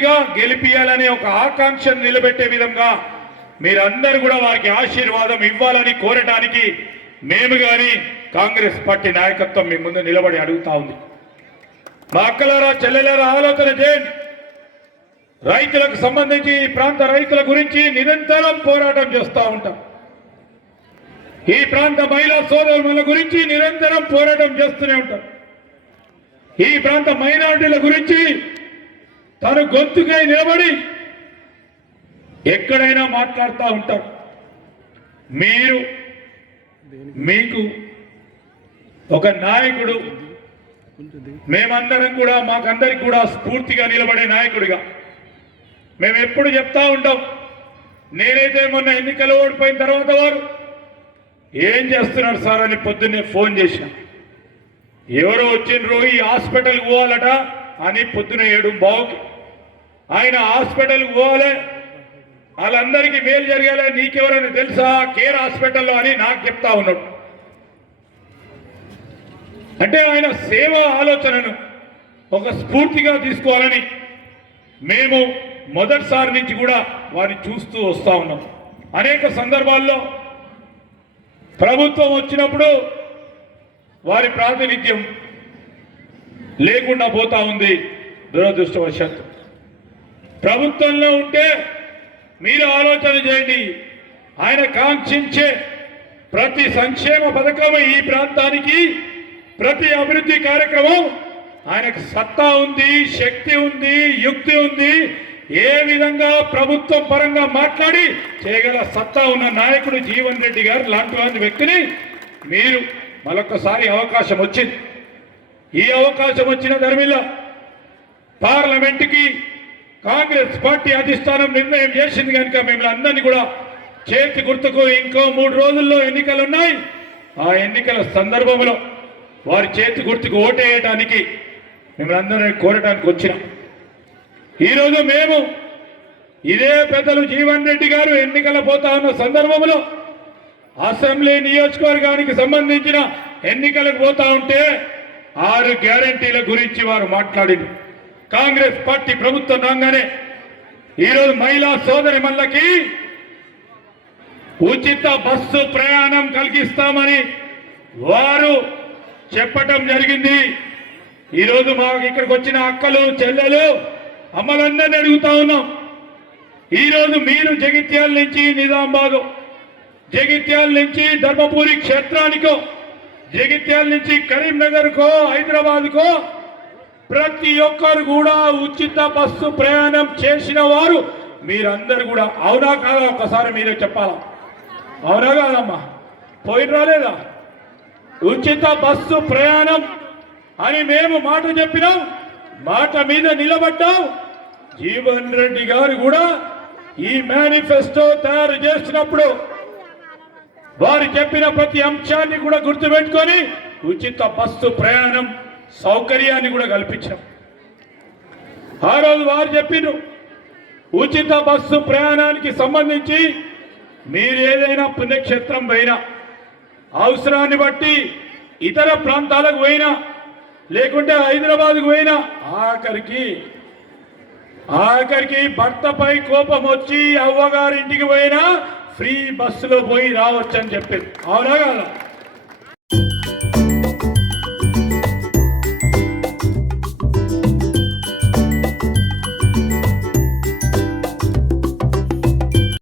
పూర్తిగా గెలిపియాలనే ఒక ఆకాంక్షను నిలబెట్టే విధంగా మీరందరూ కూడా వారికి ఆశీర్వాదం ఇవ్వాలని కోరటానికి మేము కానీ కాంగ్రెస్ పార్టీ నాయకత్వం మీ ముందు నిలబడి అడుగుతా ఉంది. మా అక్కలారా చెల్లెలారా ఆలోచన చేయండి. రైతులకు సంబంధించి ఈ ప్రాంత రైతుల గురించి నిరంతరం పోరాటం చేస్తూ ఉంటాం. ఈ ప్రాంత మహిళా సోదరుల గురించి నిరంతరం పోరాటం చేస్తూనే ఉంటాం. ఈ ప్రాంత మైనారిటీల గురించి తను గొంతుకై నిలబడి ఎక్కడైనా మాట్లాడుతూ ఉంటారు మీరు మీకు ఒక నాయకుడు మేమందరం కూడా మాకందరికి కూడా స్ఫూర్తిగా నిలబడే నాయకుడిగా. మేము ఎప్పుడు చెప్తా ఉంటాం నేనైతే మొన్న ఎన్నికలు ఓడిపోయిన తర్వాత వారు ఏం చేస్తున్నారు సార్ అని పొద్దున్నే ఫోన్ చేశాను ఎవరో వచ్చిండ్రు ఈ హాస్పిటల్కి పోవాలట అని పొద్దున ఏడు బావుకి ఆయన హాస్పిటల్కి పోవాలి. వాళ్ళందరికీ మేలు జరగాలి నీకెవరైనా తెలుసా? కేర్ హాస్పిటల్లో అని నాకు చెప్తా ఉన్నాడు. అంటే ఆయన సేవ ఆలోచనను ఒక స్ఫూర్తిగా తీసుకోవాలని మేము మొదటిసారి నుంచి కూడా వారిని చూస్తూ వస్తూ ఉన్నాం. అనేక సందర్భాల్లో ప్రభుత్వం వచ్చినప్పుడు వారి ప్రాతినిధ్యం లేకుండా పోతా ఉంది దురదృష్టవశాత్తు. ప్రభుత్వంలో ఉంటే మీరు ఆలోచన చేయండి. ఆయన కాంక్షించే ప్రతి సంక్షేమ పథకం ఈ ప్రాంతానికి ప్రతి అభివృద్ధి కార్యక్రమం ఆయనకు సత్తా ఉంది శక్తి ఉంది యుక్తి ఉంది. ఏ విధంగా ప్రభుత్వం పరంగా మాట్లాడి చేయగల సత్తా ఉన్న నాయకుడు జీవన్ రెడ్డి గారు లాంటి వారి వ్యక్తిని మీరు మరొకసారి అవకాశం వచ్చింది. ఈ అవకాశం వచ్చిన ధర్మిల్ల పార్లమెంటుకి కాంగ్రెస్ పార్టీ అధిష్టానం నిర్ణయం చేసింది కనుక మిమ్మల్ని అందరినీ కూడా చేతి గుర్తుకు ఇంకో మూడు రోజుల్లో ఎన్నికలు ఉన్నాయి. ఆ ఎన్నికల సందర్భంలో వారి చేతి గుర్తుకు ఓటేయడానికి మిమ్మల్ని అందరినీ కోరటానికి వచ్చినాం. ఈరోజు మేము ఇదే పెద్దలు జీవన్ రెడ్డి గారు ఎన్నికల పోతా ఉన్న సందర్భంలో అసెంబ్లీ నియోజకవర్గానికి సంబంధించిన ఎన్నికలకు పోతా ఉంటే ఆరు గ్యారంటీల గురించి వారు మాట్లాడింది కాంగ్రెస్ పార్టీ ప్రభుత్వం రాగానే ఈరోజు మహిళా సోదరి మళ్ళకి ఉచిత బస్సు ప్రయాణం కలిగిస్తామని వారు చెప్పటం జరిగింది. ఈరోజు మాకు ఇక్కడికి వచ్చిన అక్కలు చెల్లెలు అమ్మలందరినీ అడుగుతా ఉన్నాం. ఈరోజు మీరు జగిత్యాల నుంచి నిజామాబాదు జగిత్యాల నుంచి ధర్మపురి క్షేత్రానికో జగిత్యాల నుంచి కరీంనగర్కో హైదరాబాద్కో ప్రతి ఒక్కరు కూడా ఉచిత బస్సు ప్రయాణం చేసిన వారు మీరందరూ కూడా. అవునా కాదా? ఒకసారి మీరే చెప్పాలా? అవునా కాదమ్మా? పోయిన రాలేదా ఉచిత బస్సు ప్రయాణం అని మేము మాట చెప్పినాం. మాట మీద నిలబడ్డాం. జీవన్ రెడ్డి గారు కూడా ఈ మేనిఫెస్టో తయారు చేసినప్పుడు వారు చెప్పిన ప్రతి అంశాన్ని కూడా గుర్తుపెట్టుకొని ఉచిత బస్సు ప్రయాణం సౌకర్యాన్ని కూడా కల్పించాం. ఆ రోజు వారు చెప్పిండ్రు ఉచిత బస్సు ప్రయాణానికి సంబంధించి మీరు ఏదైనా పుణ్యక్షేత్రం పోయినా అవసరాన్ని బట్టి ఇతర ప్రాంతాలకు పోయినా లేకుంటే హైదరాబాద్కు పోయినా ఆఖరికి ఆఖరికి భర్తపై కోపం వచ్చి అవ్వగారింటికి పోయినా ఫ్రీ బస్సులో పోయి రావచ్చు అని చెప్పింది అవునా కదా?